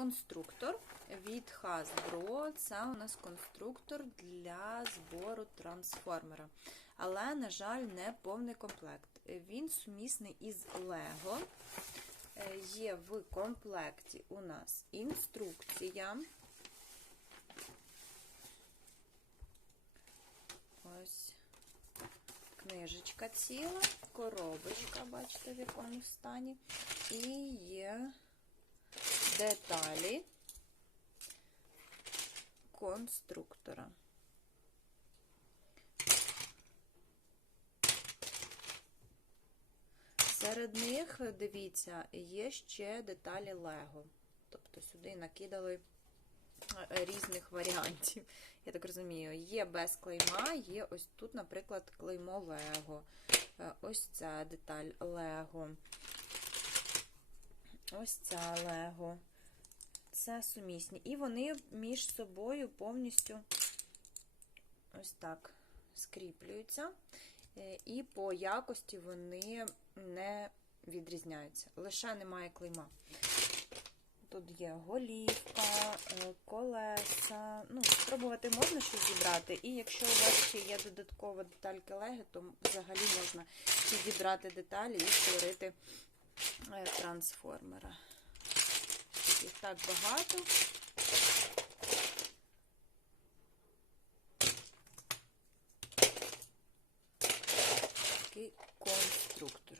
конструктор від Hasbro. Це у нас конструктор для збору трансформера. Але, на жаль, не повний комплект. Він сумісний із Lego. Е, Є в комплекті у нас інструкція. Ось книжечка ціла, коробочка, бачите, в якому стані. І є деталі конструктора. Серед них, дивіться, є ще деталі Лего. Тобто сюди накидали е, різних варіантів. Я так розумію, є без клейма, є ось тут, наприклад, клеймо Лего. Е, Ось ця деталь Лего. Ось ця Лего. Це сумісні. І вони між собою повністю ось так скріплюються. Е, І по якості вони не відрізняються. Лише немає клейма. Тут є голівка, е, колеса. Ну, спробувати можна щось зібрати. І якщо у вас ще є додаткова деталька леги, то взагалі можна підібрати деталі і створити е, трансформера. Їх так багато. Такий конструктор гарний.